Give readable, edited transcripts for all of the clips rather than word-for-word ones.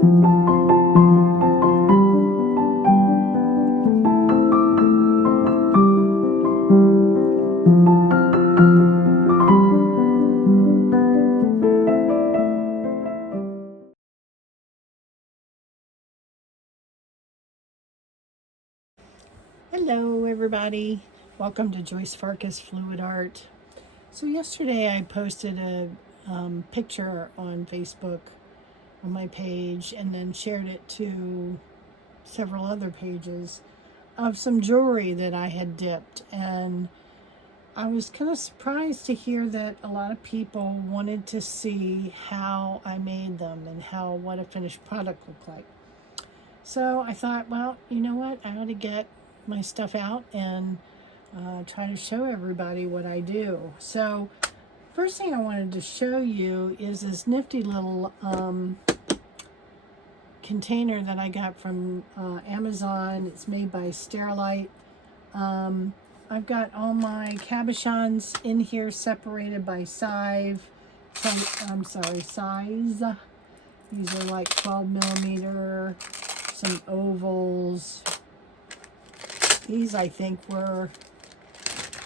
Hello everybody, welcome to Joyce Farkas Fluid Art. So yesterday I posted a picture on Facebook on my page and then shared it to several other pages of some jewelry that I had dipped, and I was kind of surprised to hear that a lot of people wanted to see how I made them and what a finished product looked like. So I thought, well, you know what, I ought to get my stuff out and try to show everybody what I do. So first thing I wanted to show you is this nifty little container that I got from Amazon. It's made by Triart. I've got all my cabochons in here separated by size. These are like 12 millimeter, some ovals. These I think were,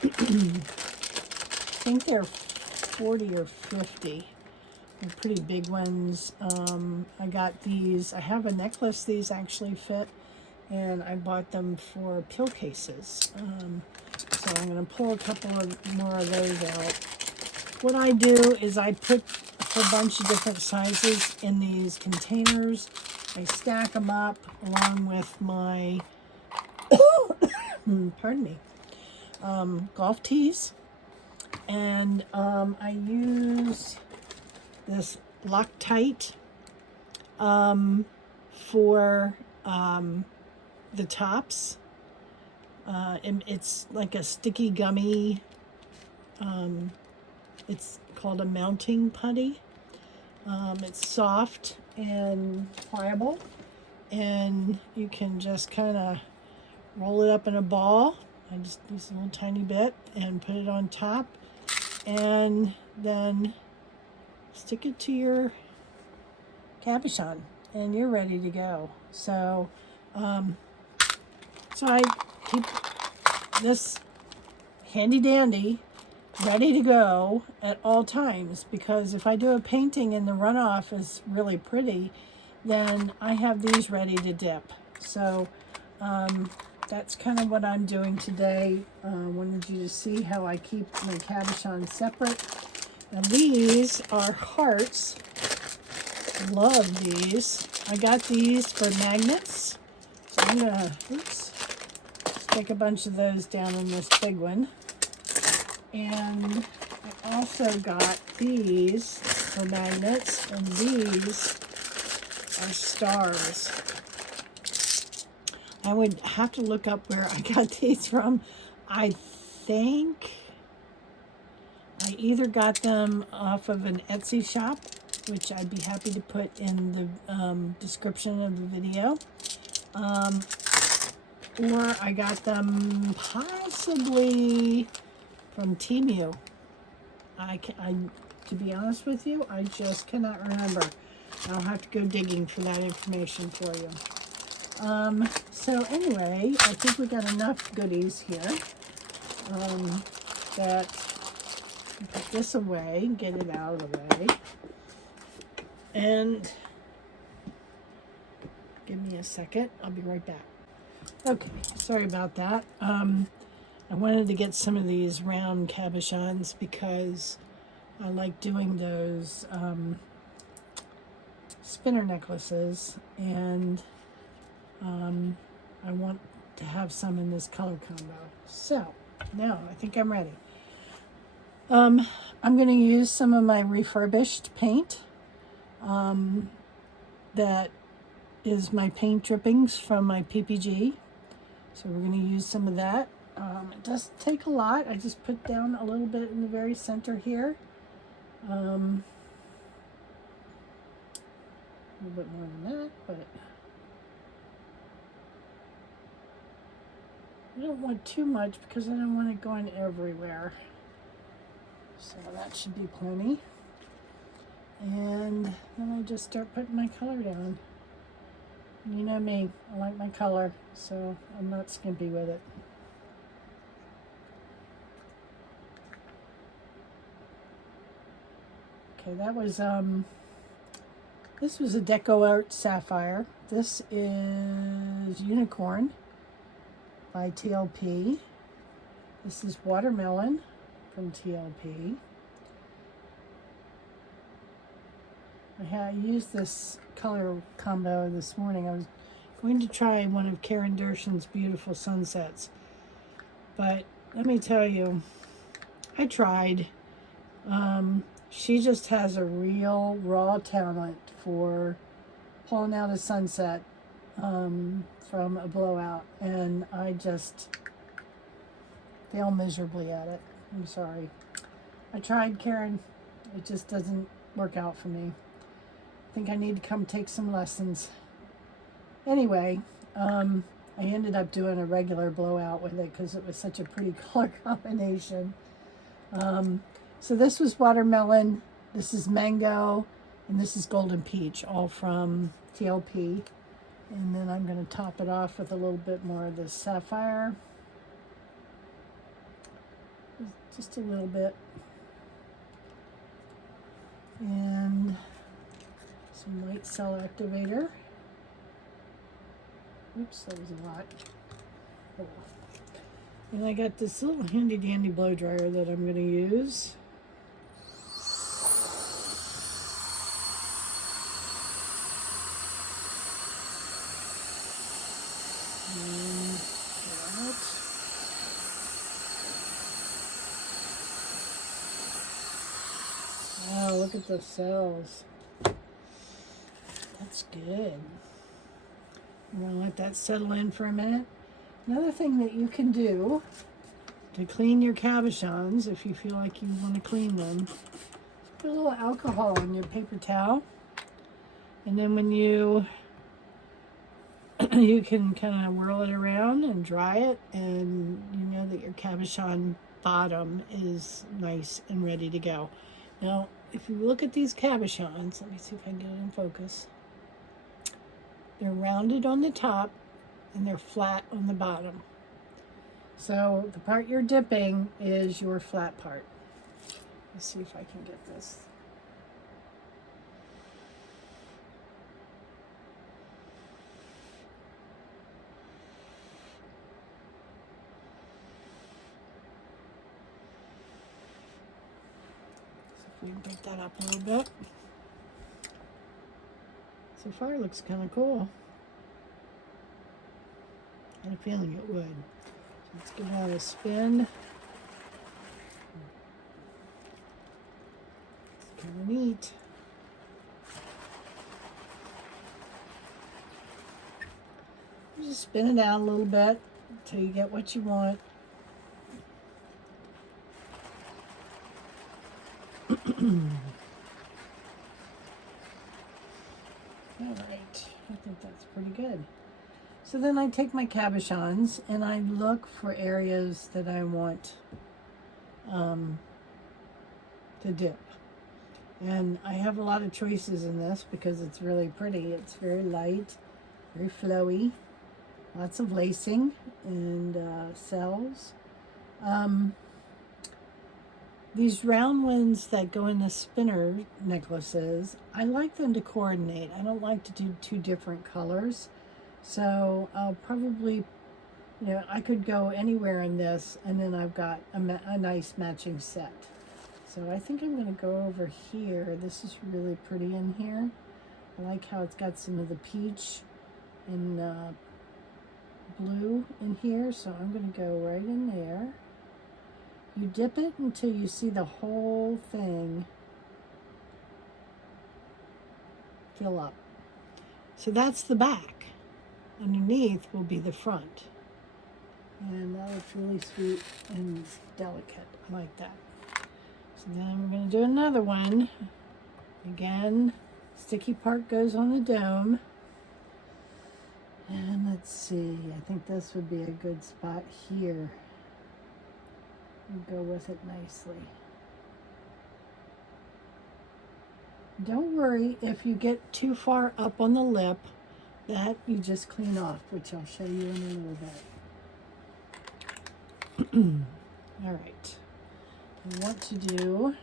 I think they're 40 or 50. They're pretty big ones. I got these, I have a necklace these actually fit, and I bought them for pill cases. So I'm going to pull a couple more of those out. What I do is I put a bunch of different sizes in these containers. I stack them up along with my pardon me, golf tees, and I use this Loctite for the tops. It's like a sticky gummy, it's called a mounting putty. It's soft and pliable, and you can just kind of roll it up in a ball. I just use a little tiny bit and put it on top, and then stick it to your cabochon and you're ready to go. So so I keep this handy dandy ready to go at all times, because if I do a painting and the runoff is really pretty, then I have these ready to dip. So that's kind of what I'm doing today. Wanted you to see how I keep my cabochon separate. Now these are hearts. Love these. I got these for magnets. So I'm gonna, stick a bunch of those down in this big one. And I also got these for magnets, and these are stars. I would have to look up where I got these from. I think I either got them off of an Etsy shop, which I'd be happy to put in the description of the video, or I got them possibly from Temu. To be honest with you, I just cannot remember. I'll have to go digging for that information for you. So anyway, I think we got enough goodies here that I'll put this away, get it out of the way, and give me a second. I'll be right back. Okay, sorry about that. I wanted to get some of these round cabochons because I like doing those spinner necklaces, and I want to have some in this color combo. So now I think I'm ready. I'm going to use some of my refurbished paint. That is my paint drippings from my PPG. So we're going to use some of that. It doesn't take a lot. I just put down a little bit in the very center here. A little bit more than that, but I don't want too much because I don't want it going everywhere. So that should be plenty. And then I just start putting my color down. You know me, I like my color, so I'm not skimpy with it. Okay, that was, this was a Deco Art Sapphire. This is Unicorn by TLP. This is Watermelon from TLP. I used this color combo this morning. I was going to try one of Karen Dershen's beautiful sunsets, but let me tell you, I tried. She just has a real raw talent for pulling out a sunset from a blowout, and I just fail miserably at it. I'm sorry. I tried, Karen. It just doesn't work out for me. I think I need to come take some lessons. Anyway, I ended up doing a regular blowout with it because it was such a pretty color combination. So this was Watermelon, this is Mango, and this is Golden Peach, all from TLP. And then I'm going to top it off with a little bit more of this Sapphire. Just a little bit. And some White Cell Activator. Oops, that was a lot. Oh. And I got this little handy dandy blow dryer that I'm going to use. Wow, look at the cells. That's good. I'm going to let that settle in for a minute. Another thing that you can do to clean your cabochons, if you feel like you want to clean them, put a little alcohol on your paper towel, and then when you can kind of whirl it around and dry it, and you know that your cabochon bottom is nice and ready to go. Now, if you look at these cabochons, let me see if I can get it in focus. They're rounded on the top and they're flat on the bottom. So the part you're dipping is your flat part. Let's see if I can get this. So if we can break that up a little bit. So far it looks kind of cool. I had a feeling it would. So let's give that a spin. It's kind of neat. Just spin it out a little bit until you get what you want. All right, I think that's pretty good. So then I take my cabochons and I look for areas that I want to dip. And I have a lot of choices in this because it's really pretty. It's very light, very flowy, lots of lacing and cells. These round ones that go in the spinner necklaces, I like them to coordinate. I don't like to do two different colors. So I'll probably, I could go anywhere in this, and then I've got a nice matching set. So I think I'm going to go over here. This is really pretty in here. I like how it's got some of the peach and blue in here. So I'm going to go right in there. You dip it until you see the whole thing fill up. So that's the back. Underneath will be the front. And that looks really sweet and delicate. I like that. So then we're going to do another one. Again, sticky part goes on the dome. And let's see, I think this would be a good spot here. Go with it nicely. Don't worry if you get too far up on the lip That you just clean off, which I'll show you in a little bit. All right. I want to do,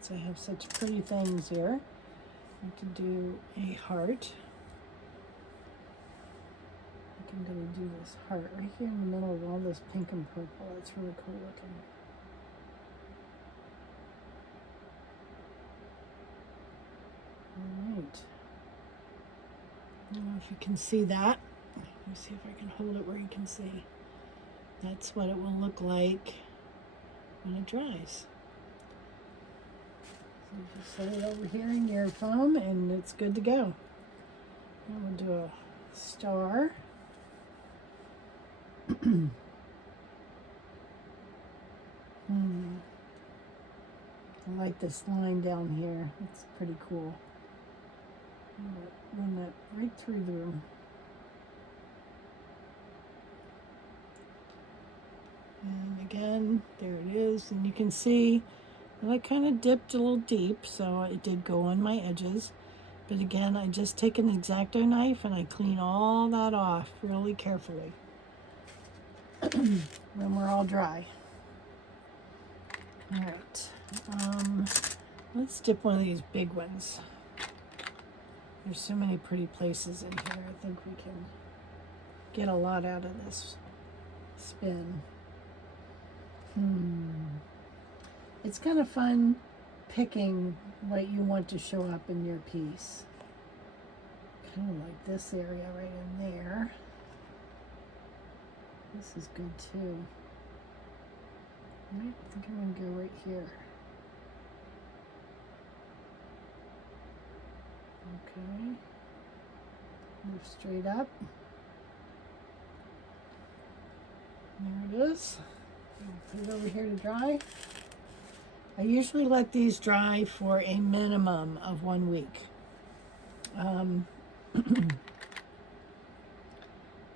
so I have such pretty things here, I want to do a heart. I think I'm going to do this heart right here in the middle of all this pink and purple. It's really cool looking. All right. I don't know if you can see that. Let me see if I can hold it where you can see. That's what it will look like when it dries. So you just set it over here in your foam and it's good to go. Now we'll do a star. I like this line down here. It's pretty cool. Run that right through the room. And again, there it is. And you can see that I kind of dipped a little deep, so it did go on my edges. But again, I just take an X-Acto knife and I clean all that off really carefully when we're all dry. All right, let's dip one of these big ones. There's so many pretty places in here. I think we can get a lot out of this spin. It's kind of fun picking what you want to show up in your piece. Kind of like this area right in there. This is good too. I think I'm going to go right here. Okay. Move straight up. There it is. Put it over here to dry. I usually let these dry for a minimum of 1 week.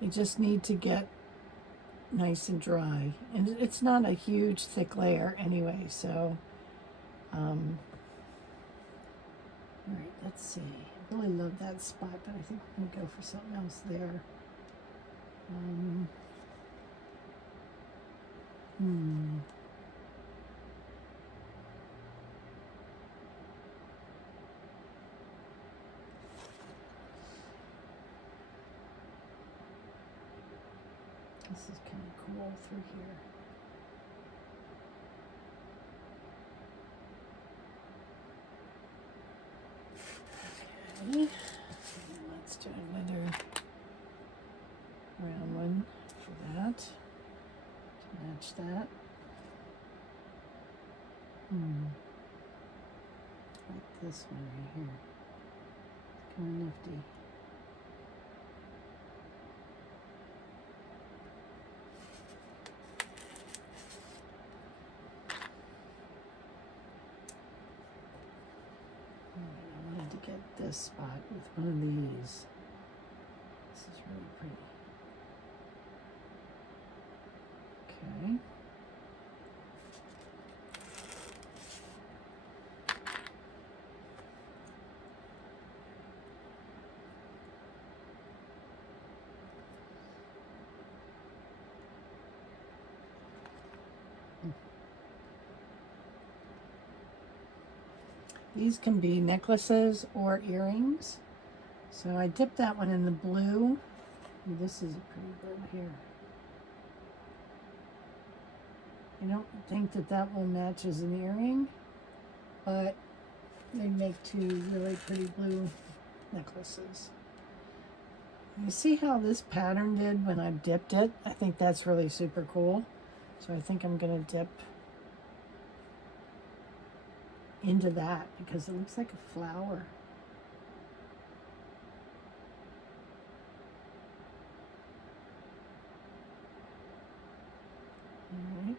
You just need to get nice and dry, and it's not a huge thick layer anyway, so all right, let's see. I really love that spot, but I think I'm gonna go for something else there. This is kind of cool through here. Okay, let's do another round one for that to match that. Like this one right here. It's kind of nifty. Get this spot with one of these. This is really pretty. Okay. These can be necklaces or earrings. So I dipped that one in the blue. Ooh, this is a pretty blue here. I don't think that that will match as an earring, but they make two really pretty blue necklaces. You see how this pattern did when I dipped it? I think that's really super cool. So I think I'm gonna dip into that because it looks like a flower. All right.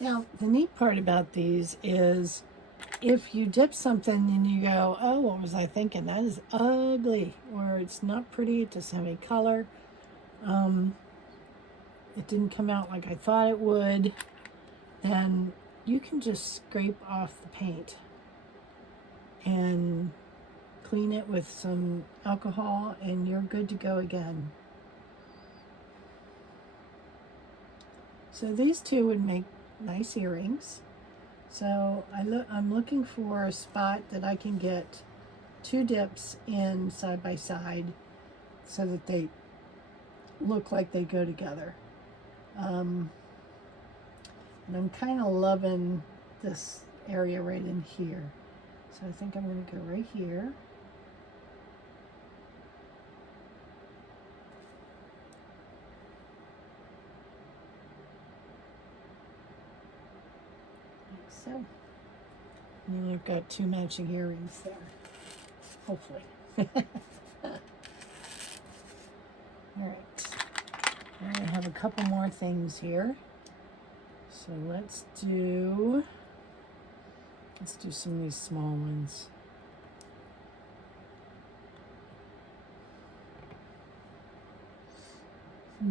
Now, the neat part about these is if you dip something and you go, oh, what was I thinking? That is ugly, or it's not pretty, it doesn't have any color. It didn't come out like I thought it would, then you can just scrape off the paint and clean it with some alcohol, and you're good to go again. So these two would make nice earrings. So I'm looking for a spot that I can get two dips in side by side so that they look like they go together. And I'm kind of loving this area right in here. So I think I'm going to go right here. Like so. And then I've got two matching earrings there. Hopefully. Alright. I have a couple more things here. So let's do some of these small ones. I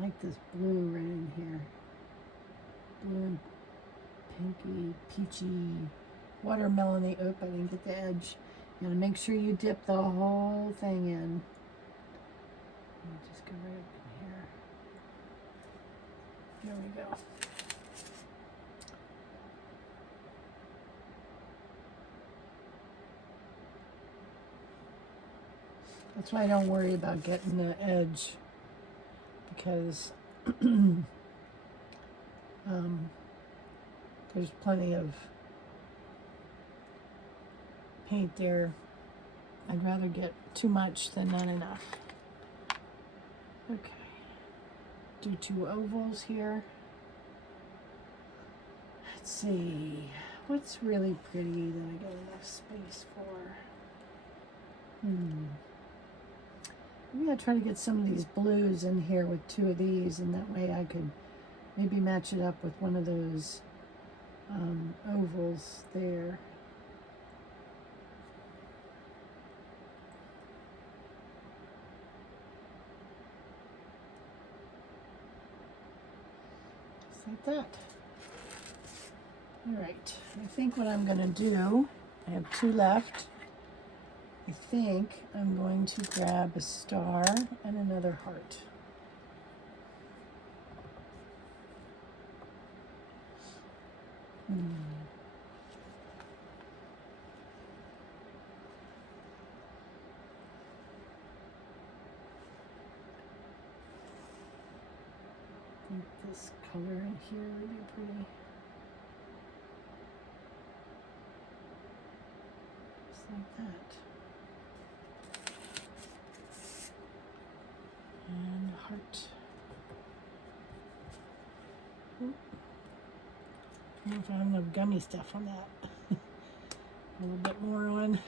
like this blue right in here. Blue and pinky, peachy, watermelony. Oh, I didn't get the edge. You gotta make sure you dip the whole thing in. Just go right up in here. There we go. That's why I don't worry about getting the edge, because there's plenty of paint there. I'd rather get too much than not enough. Okay, do two ovals here. Let's see, what's really pretty that I got enough space for? Maybe I'll try to get some of these blues in here with two of these, and that way I could maybe match it up with one of those ovals there. Just like that. All right, I think what I'm gonna do, I have two left. I think I'm going to grab a star and another heart. I think this color in here would be pretty. Just like that. And heart. Ooh. I don't know if I have enough gummy stuff on that. A little bit more on.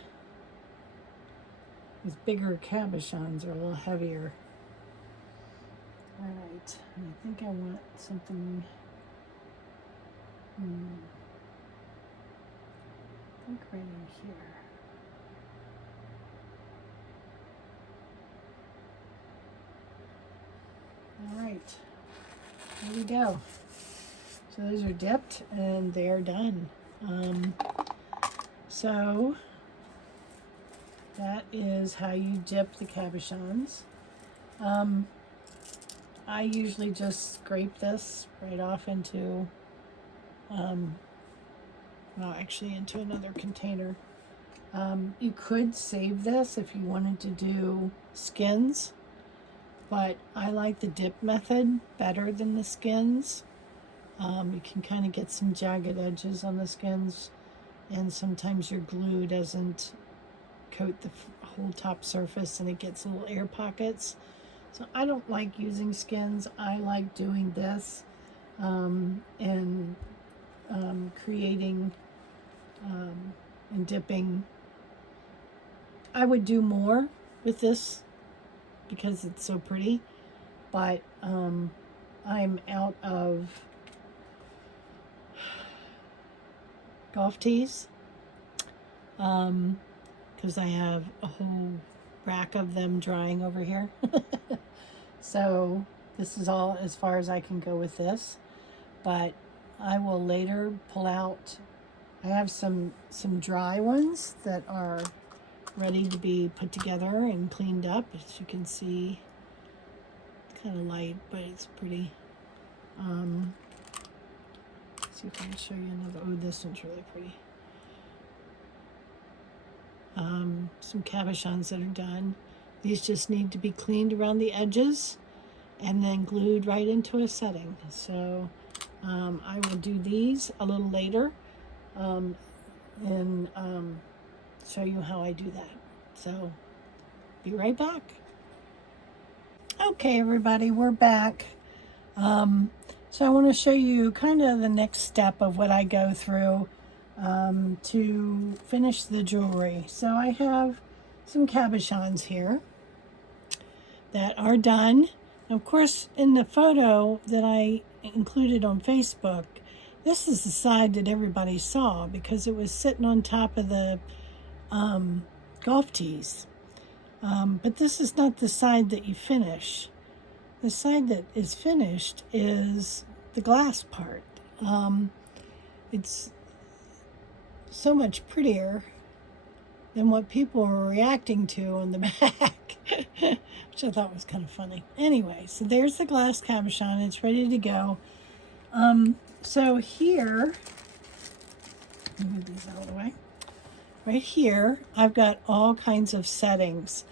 These bigger cabochons are a little heavier. Alright, and I think I want something. I think right in here. All right, there we go. So those are dipped and they are done. So that is how you dip the cabochons. I usually just scrape this right off into, well, actually into another container. You could save this if you wanted to do skins, but I like the dip method better than the skins. You can kind of get some jagged edges on the skins, and sometimes your glue doesn't coat the whole top surface and it gets little air pockets. So I don't like using skins. I like doing this and creating and dipping. I would do more with this because it's so pretty, but I'm out of golf tees because I have a whole rack of them drying over here. So this is all as far as I can go with this, but I will later pull out. I have some dry ones that are ready to be put together and cleaned up. As you can see, it's kind of light, but it's pretty. Let's see if I can show you another. Oh, this one's really pretty. Some cabochons that are done. These just need to be cleaned around the edges and then glued right into a setting. So I will do these a little later and show you how I do that. So be right back. Okay, everybody, we're back. So I want to show you kind of the next step of what I go through to finish the jewelry. So I have some cabochons here that are done. Of course, in the photo that I included on Facebook, this is the side that everybody saw because it was sitting on top of the golf tees. But this is not the side that you finish. The side that is finished is the glass part. It's so much prettier than what people were reacting to on the back, which I thought was kind of funny. Anyway, so there's the glass cabochon. It's ready to go. So here, let me move these out of the way. Right here, I've got all kinds of settings.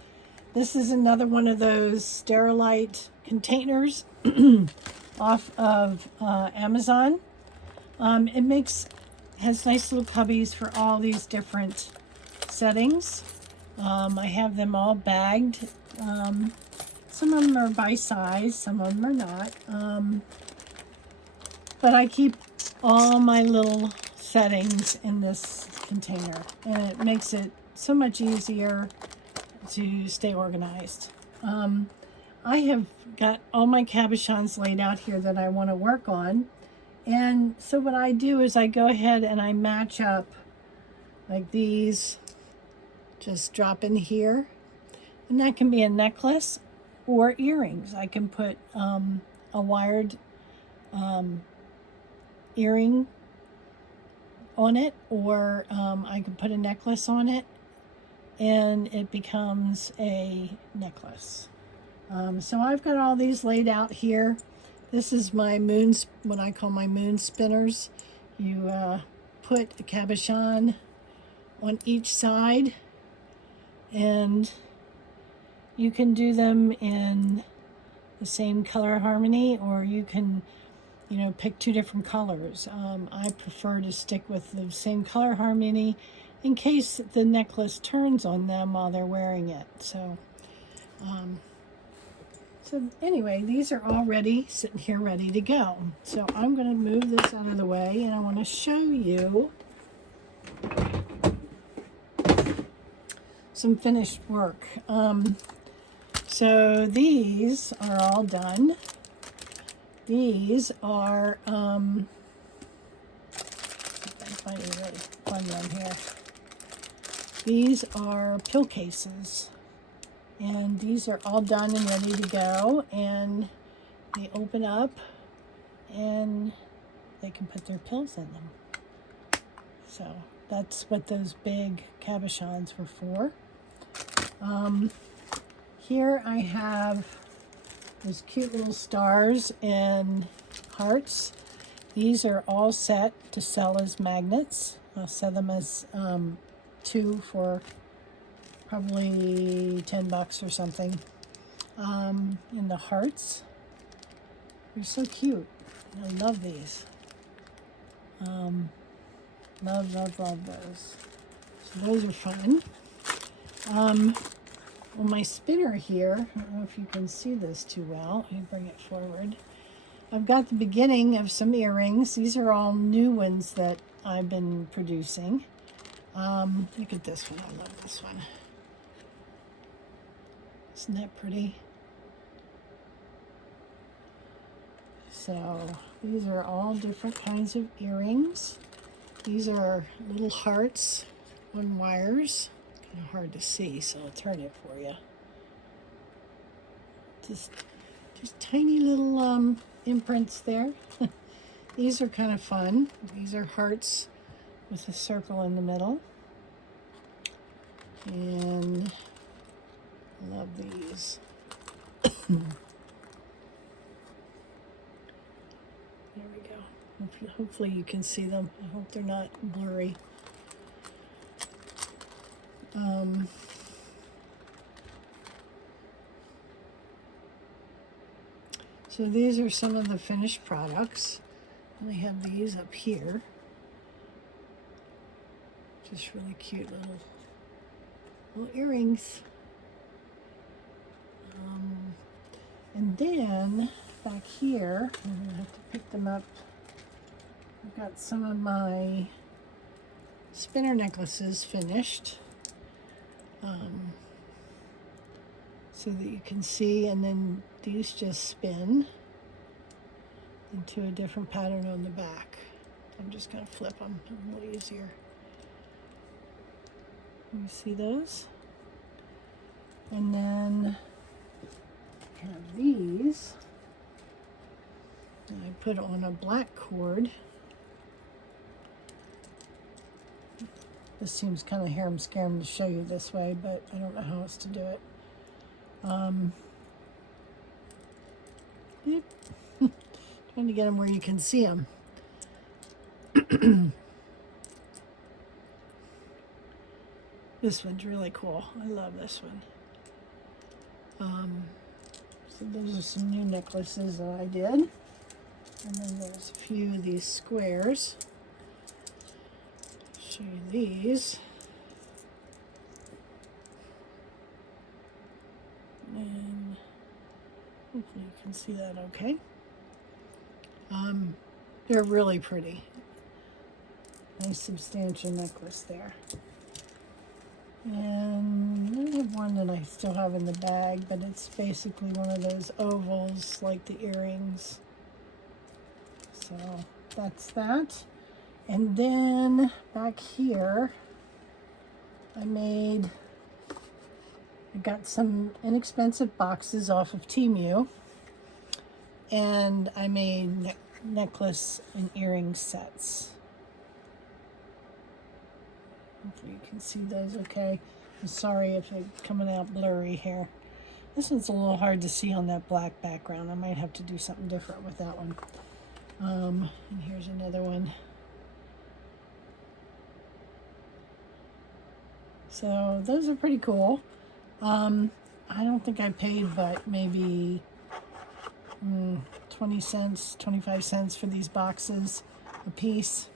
This is another one of those Sterilite containers off of Amazon. It has nice little cubbies for all these different settings. I have them all bagged. Some of them are by size, some of them are not. But I keep all my little settings in this container, and it makes it so much easier to stay organized. I have got all my cabochons laid out here that I want to work on, and so what I do is I go ahead and I match up like these, just drop in here, and that can be a necklace or earrings. I can put a wired earring on it, or I can put a necklace on it and it becomes a necklace. So I've got all these laid out here. This is my what I call my moon spinners. You put a cabochon on each side, and you can do them in the same color harmony, or you can, pick two different colors. I prefer to stick with the same color harmony in case the necklace turns on them while they're wearing it. So anyway, these are all ready, sitting here ready to go. So I'm going to move this out of the way, and I want to show you some finished work. So these are all done. These are, I find a really fun one here. These are pill cases. And these are all done and ready to go. And they open up and they can put their pills in them. So that's what those big cabochons were for. Here I have those cute little stars and hearts. These are all set to sell as magnets. I'll sell them as 2 for probably $10 or something. And the hearts, they're so cute. I love these. Love those. So those are fun. On my spinner here, I don't know if you can see this too well. Let me bring it forward. I've got the beginning of some earrings. These are all new ones that I've been producing. Look at this one. I love this one. Isn't that pretty? So these are all different kinds of earrings. These are little hearts on wires. Kind of hard to see, so I'll turn it for you. Just tiny little imprints there. These are kind of fun. These are hearts with a circle in the middle. And I love these. There we go. Hopefully you can see them. I hope they're not blurry. So these are some of the finished products. And I have these up here. Just really cute little earrings. And then back here, I'm going to have to pick them up. I've got some of my spinner necklaces finished. So that you can see, and then these just spin into a different pattern on the back. I'm just going to flip them a little easier. You see those? And then I have these. And I put on a black cord. This seems kind of harum-scarum to show you this way, but I don't know how else to do it. Yep. Trying to get them where you can see them. This one's really cool. I love this one. So those are some new necklaces that I did. And then there's a few of these squares. Show you these. And hopefully you can see that okay. They're really pretty. Nice substantial necklace there. And I have one that I still have in the bag, but it's basically one of those ovals like the earrings. So that's that. And then back here, I got some inexpensive boxes off of Temu, and I made necklace and earring sets. Hopefully you can see those okay. I'm sorry if they're coming out blurry here. This one's a little hard to see on that black background. I might have to do something different with that one. And here's another one. So those are pretty cool. I don't think I paid but maybe 20 cents, 25 cents for these boxes a piece.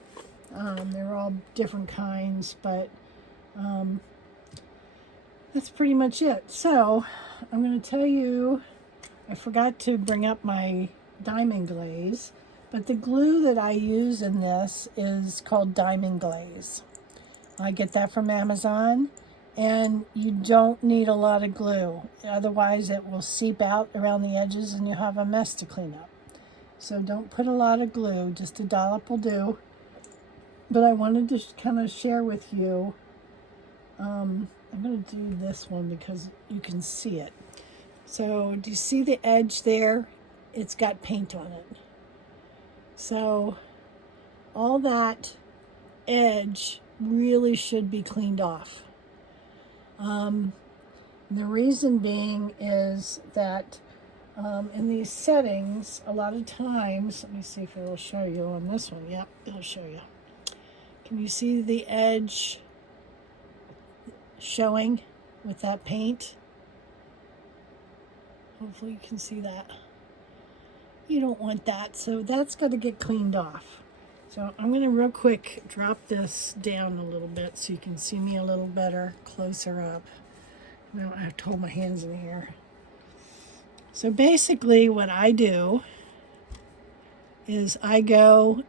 They're all different kinds, but that's pretty much it. So I'm going to tell you, I forgot to bring up my diamond glaze, but the glue that I use in this is called diamond glaze. I get that from Amazon, and you don't need a lot of glue. Otherwise it will seep out around the edges and you'll have a mess to clean up. So don't put a lot of glue, just a dollop will do. But I wanted to kind of share with you, I'm going to do this one because you can see it. So do you see the edge there? It's got paint on it. So all that edge really should be cleaned off. The reason being is that in these settings, a lot of times, let me see if it will show you on this one. Yep, it'll show you. Can you see the edge showing with that paint? Hopefully you can see that. You don't want that, so that's got to get cleaned off. So I'm going to real quick drop this down a little bit so you can see me a little better, closer up. I don't have to hold my hands in the air. So basically what I do is I go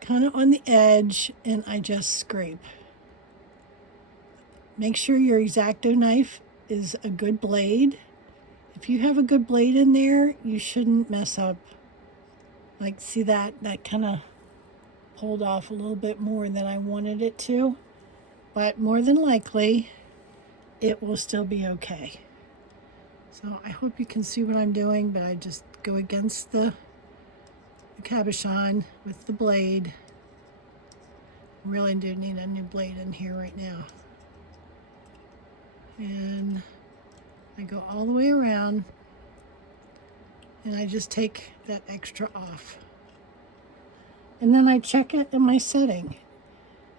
kind of on the edge and I just scrape. Make sure your X-Acto knife is a good blade. If you have a good blade in there, you shouldn't mess up. Like, see that kind of pulled off a little bit more than I wanted it to, but more than likely it will still be okay. So I hope you can see what I'm doing, but I just go against the cabochon with the blade. Really do need a new blade in here right now. And I go all the way around and I just take that extra off. And then I check it in my setting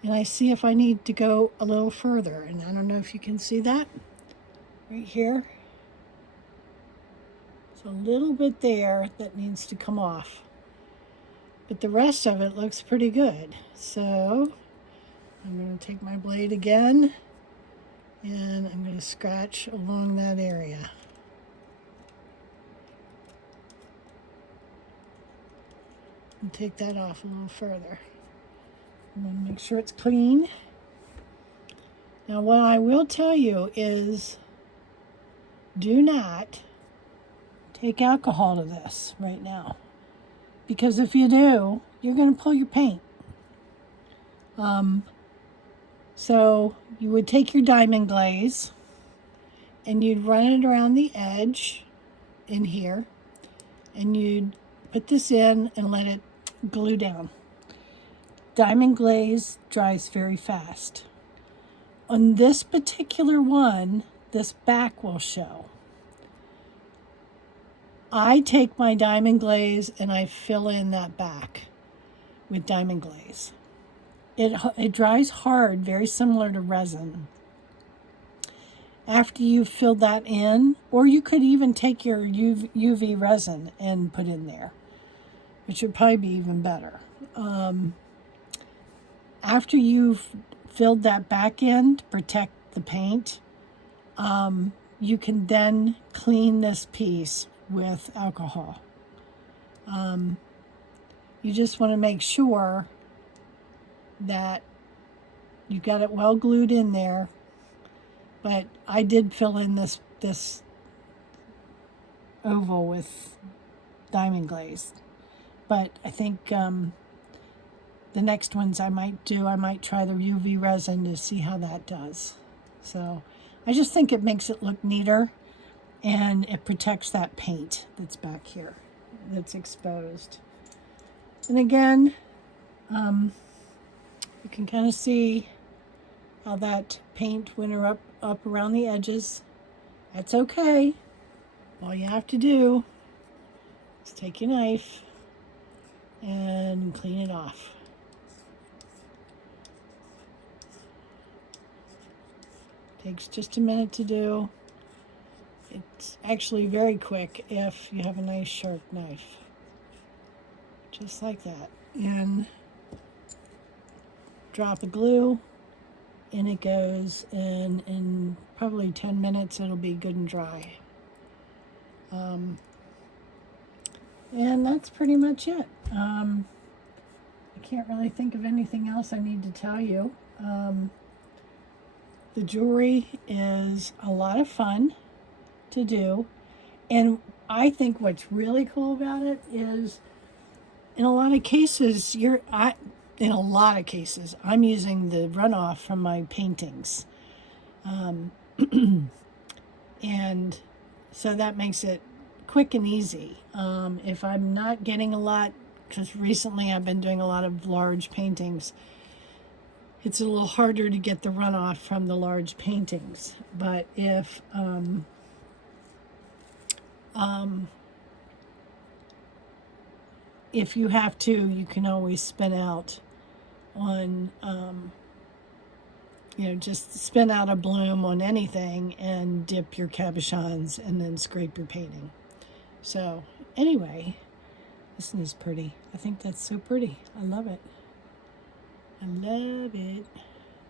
and I see if I need to go a little further. And I don't know if you can see that right here. It's a little bit there that needs to come off. But the rest of it looks pretty good. So I'm going to take my blade again and I'm going to scratch along that area. And take that off a little further. I'm going to make sure it's clean. Now what I will tell you is do not take alcohol to this right now. Because if you do, you're going to pull your paint. So you would take your diamond glaze and you'd run it around the edge in here and you'd put this in and let it glue down. Diamond glaze dries very fast. On this particular one, this back will show. I take my diamond glaze and I fill in that back with diamond glaze. It dries hard, very similar to resin. After you've filled that in, or you could even take your UV resin and put in there, which would probably be even better. After you've filled that back in to protect the paint, you can then clean this piece with alcohol. You just want to make sure that you got it well glued in there. But I did fill in this oval with diamond glaze. But I think the next ones I might try the UV resin to see how that does. So I just think it makes it look neater and it protects that paint that's back here, that's exposed. And again, you can kind of see how that paint went up around the edges. That's okay. All you have to do is take your knife and clean it off. Takes just a minute to do. It's actually very quick if you have a nice sharp knife. Just like that. And drop of glue, and it goes, and in probably 10 minutes it'll be good and dry. And that's pretty much it. I can't really think of anything else I need to tell you. The jewelry is a lot of fun to do, and I think what's really cool about it is in a lot of cases I'm using the runoff from my paintings, and so that makes it quick and easy. If I'm not getting a lot, because recently I've been doing a lot of large paintings, it's a little harder to get the runoff from the large paintings. But if you have to, you can always spin out on, just spin out a bloom on anything and dip your cabochons and then scrape your painting. So anyway, this is pretty. I think that's so pretty. I love it. I love it.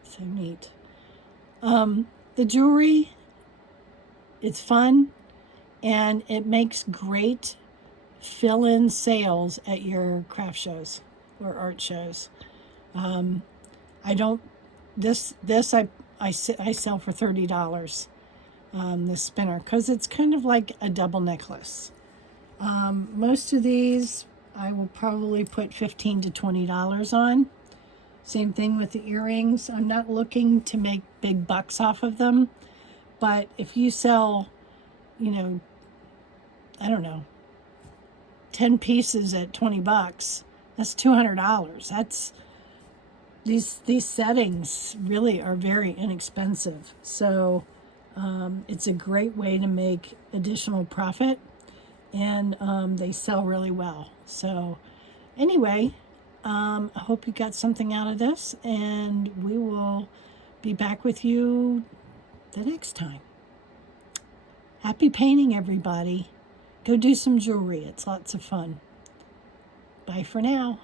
So neat. The jewelry, it's fun, and it makes great fill-in sales at your craft shows or art shows. I sell for $30, this spinner, because it's kind of like a double necklace. Most of these I will probably put $15 to $20 on. Same thing with the earrings. I'm not looking to make big bucks off of them, but if you sell, I don't know, 10 pieces at 20 bucks. That's $200. That's these settings really are very inexpensive. So it's a great way to make additional profit, and they sell really well. So anyway, I hope you got something out of this, and we will be back with you the next time. Happy painting, everybody. Go do some jewelry. It's lots of fun. Bye for now.